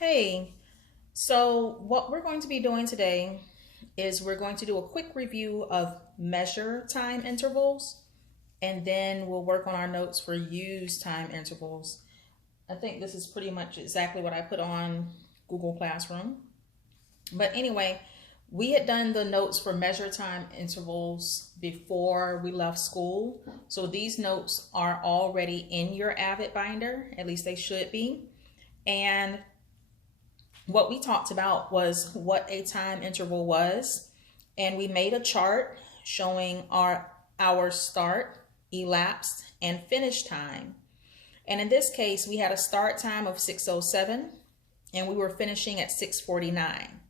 Hey, so what we're going to be doing today is we're going to do a quick review of measure time intervals, and then we'll work on our notes for use time intervals. I think this is pretty much exactly what I put on Google Classroom. But anyway, we had done the notes for measure time intervals before we left school. So these notes are already in your Avid binder, at least they should be. And what we talked about was what a time interval was, and we made a chart showing our start, elapsed, and finish time. And in this case, we had a start time of 6:07 and we were finishing at 6:49.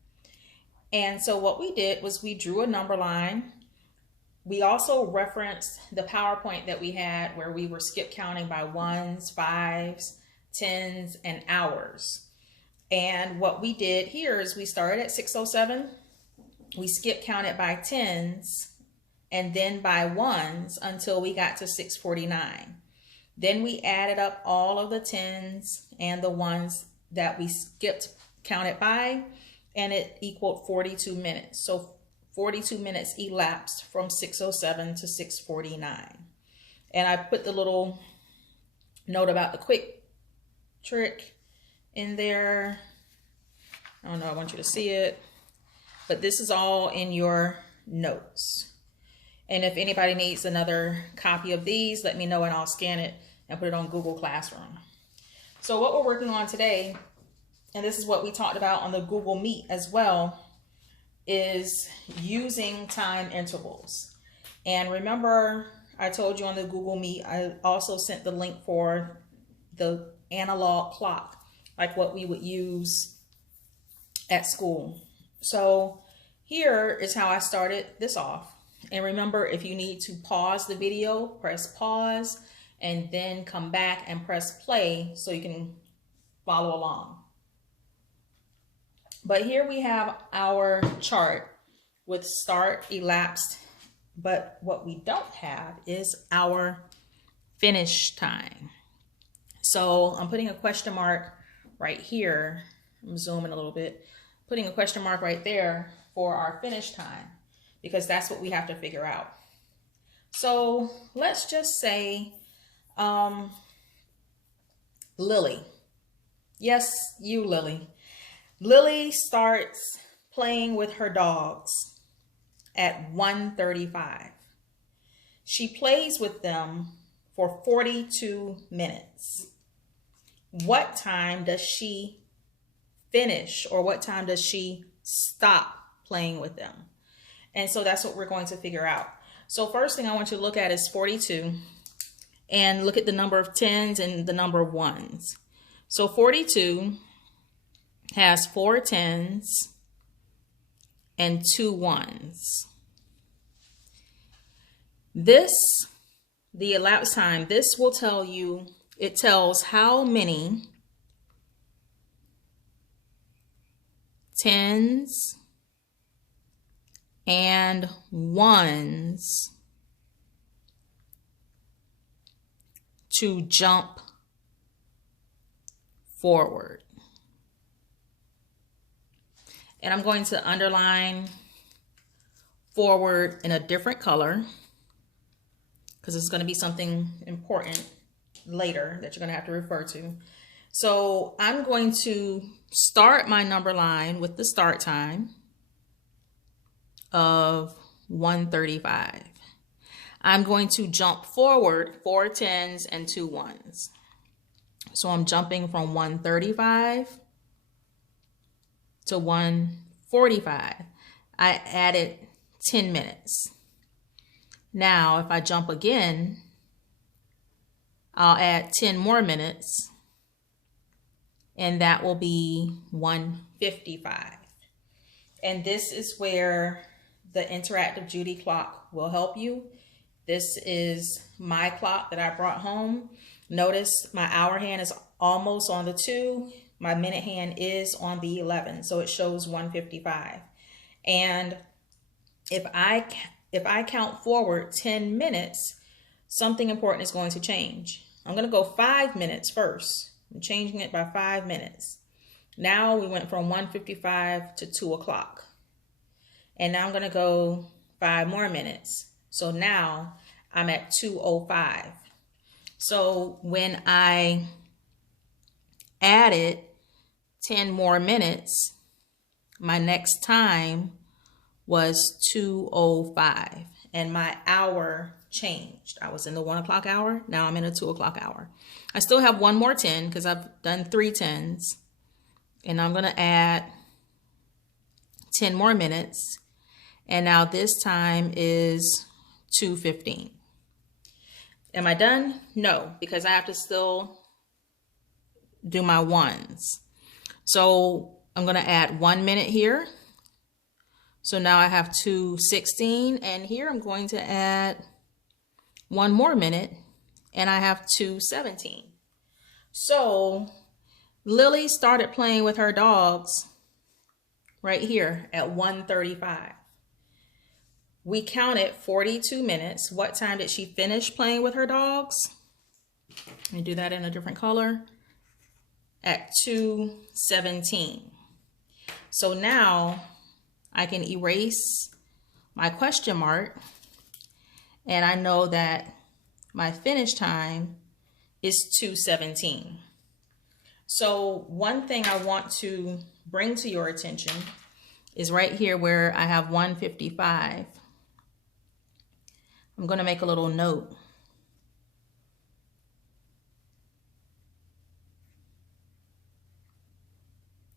And so what we did was we drew a number line. We also referenced the PowerPoint that we had where we were skip counting by ones, fives, tens, and hours. And what we did here is we started at 6:07, we skip counted by tens, and then by ones until we got to 6:49. Then we added up all of the tens and the ones that we skipped counted by, and it equaled 42 minutes. So 42 minutes elapsed from 6:07 to 6:49. And I put the little note about the quick trick in there. I don't know, I want you to see it, but this is all in your notes. And if anybody needs another copy of these, let me know and I'll scan it and put it on Google Classroom. So what we're working on today, and this is what we talked about on the Google Meet as well, is using time intervals. And remember, I told you on the Google Meet, I also sent the link for the analog clock, like what we would use at school. So here is how I started this off. And remember, if you need to pause the video, press pause and then come back and press play so you can follow along. But here we have our chart with start, elapsed, but what we don't have is our finish time. So I'm putting a question mark right here. I'm zooming a little bit, putting a question mark right there for our finish time, because that's what we have to figure out. So let's just say Lily. Yes, you, Lily. Lily starts playing with her dogs at 1:35. She plays with them for 42 minutes. What time does she finish, or what time does she stop playing with them? And so that's what we're going to figure out. So first thing I want you to look at is 42 and look at the number of tens and the number of ones. So 42 has 4 tens and 2 ones. This, the elapsed time, this will tell you, it tells how many tens and ones to jump forward. And I'm going to underline forward in a different color because it's going to be something important later that you're going to have to refer to. So I'm going to start my number line with the start time of 1:35. I'm going to jump forward 4 tens and 2 ones. So I'm jumping from 1:35 to 1:45. I added 10 minutes. Now, if I jump again, I'll add 10 more minutes, and that will be 1:55. And this is where the interactive Judy clock will help you. This is my clock that I brought home. Notice my hour hand is almost on the 2. My minute hand is on the 11, so it shows 1:55. And if I count forward 10 minutes, something important is going to change. I'm going to go 5 minutes first. I'm changing it by 5 minutes. Now we went from 1:55 to 2 o'clock. And now I'm going to go 5 more minutes. So now I'm at 2:05. So when I added 10 more minutes, my next time was 2:05, and my hour changed. I was in the 1 o'clock hour. Now I'm in a 2 o'clock hour. I still have one more 10 because I've done 3 10s, and I'm going to add 10 more minutes. And now this time is 2:15. Am I done? No, because I have to still do my ones. So I'm going to add 1 minute here. So now I have 2:16, and here I'm going to add 1 more minute, and I have 2:17. So Lily started playing with her dogs right here at 1:35. We counted 42 minutes. What time did she finish playing with her dogs? Let me do that in a different color. At 2:17. So now I can erase my question mark, and I know that my finish time is 2:17. So one thing I want to bring to your attention is right here where I have 1:55. I'm going to make a little note.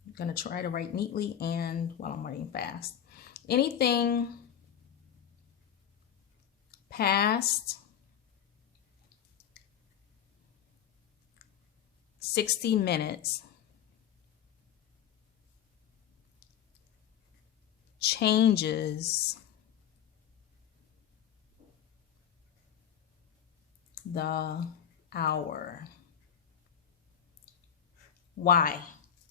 I'm going to try to write neatly and while I'm writing fast. Anything past 60 minutes changes the hour. Why?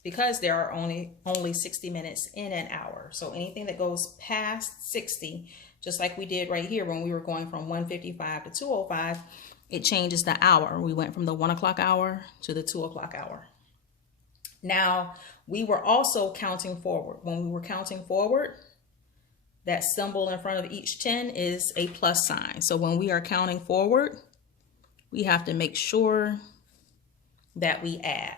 Because there are only 60 minutes in an hour. So anything that goes past 60, just like we did right here when we were going from 1:55 to 2:05, it changes the hour. We went from the 1 o'clock hour to the 2 o'clock hour. Now, we were also counting forward. When we were counting forward, that symbol in front of each 10 is a plus sign. So when we are counting forward, we have to make sure that we add.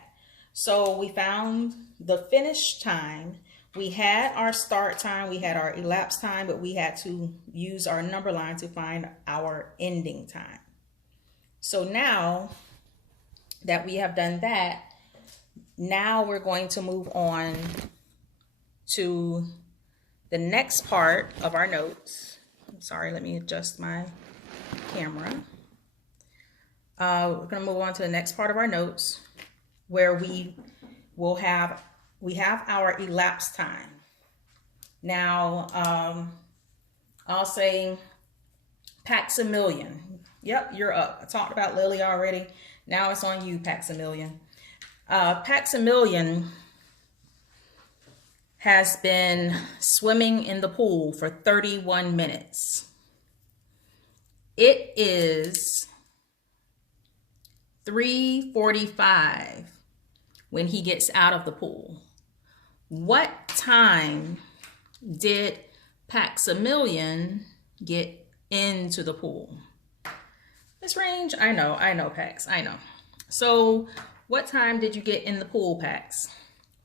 So we found the finish time. We had our start time, we had our elapsed time, but we had to use our number line to find our ending time. So now that we have done that, now we're going to move on to the next part of our notes. I'm sorry, let me adjust my camera. We're going to move on to the next part of our notes where we have our elapsed time. Now, I'll say Paxamillion. Yep, you're up. I talked about Lily already. Now it's on you, Paxamillion. Paxamillion has been swimming in the pool for 31 minutes. It is 3:45 when he gets out of the pool. What time did Paxamillion get into the pool? Miss Range, I know, Pax, I know. So what time did you get in the pool, Pax?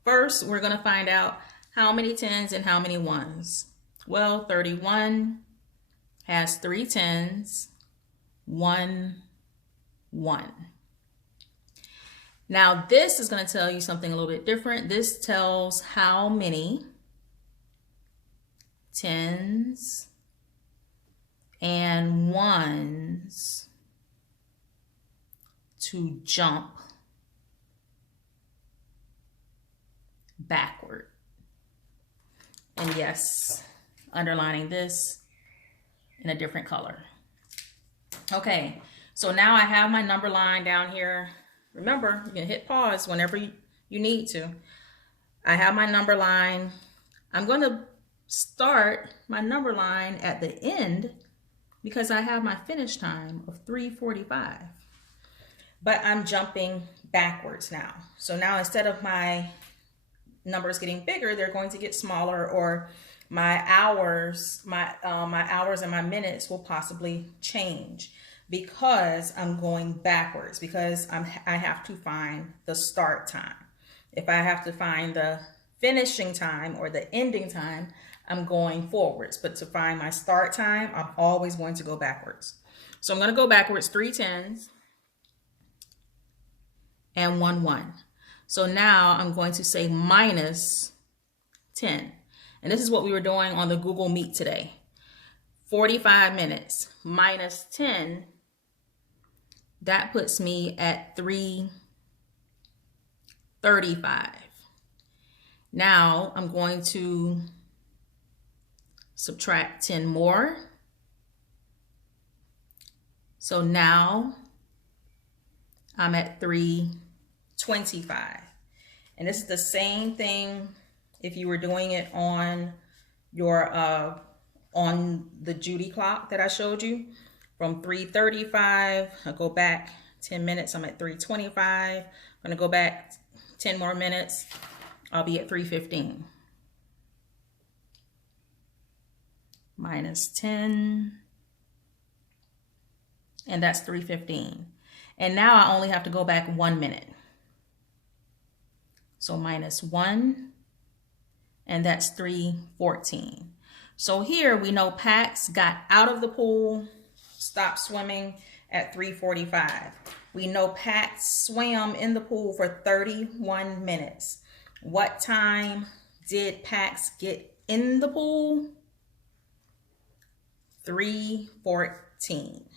First, we're going to find out how many 10s and how many 1s. Well, 31 has 3 10s, 1 1. Now, this is going to tell you something a little bit different. This tells how many 10s and 1s to jump backward. And yes, underlining this in a different color. Okay, so now I have my number line down here. Remember, you can hit pause whenever you need to. I have my number line. I'm going to start my number line at the end because I have my finish time of 3:45. But I'm jumping backwards now. So now instead of my numbers getting bigger, they're going to get smaller, or my hours, my hours and my minutes will possibly change because I'm going backwards, because I have to find the start time. If I have to find the finishing time or the ending time, I'm going forwards. But to find my start time, I'm always going to go backwards. So I'm going to go backwards 3 10s and 1 1. So now I'm going to say minus 10. And this is what we were doing on the Google Meet today. 45 minutes minus 10, that puts me at 3:35. Now I'm going to subtract 10 more. So now I'm at 3:25. And this is the same thing if you were doing it on your on the Judy clock that I showed you. From 3:35, I'll go back 10 minutes, I'm at 3:25. I'm gonna go back 10 more minutes, I'll be at 3:15. Minus 10, and that's 3:15. And now I only have to go back 1 minute. So minus 1, and that's 3:14. So here we know Pax got out of the pool, stopped swimming at 3:45. We know Pax swam in the pool for 31 minutes. What time did Pax get in the pool? 3:14.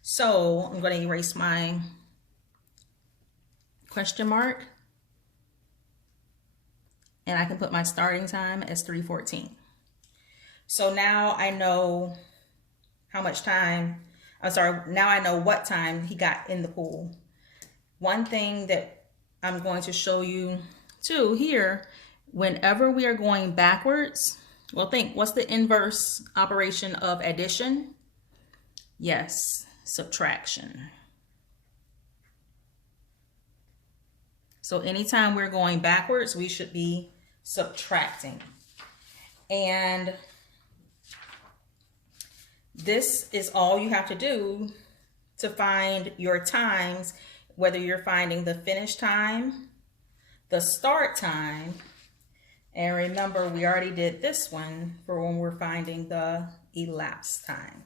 So I'm going to erase my question mark, and I can put my starting time as 3:14. So now I know how much time, now I know what time he got in the pool. One thing that I'm going to show you too here, whenever we are going backwards, well, think, what's the inverse operation of addition? Yes, subtraction. So anytime we're going backwards, we should be subtracting. And this is all you have to do to find your times, whether you're finding the finish time, the start time, and remember, we already did this one for when we're finding the elapsed time.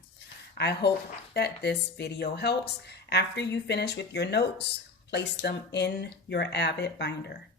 I hope that this video helps. After you finish with your notes, place them in your Avid binder.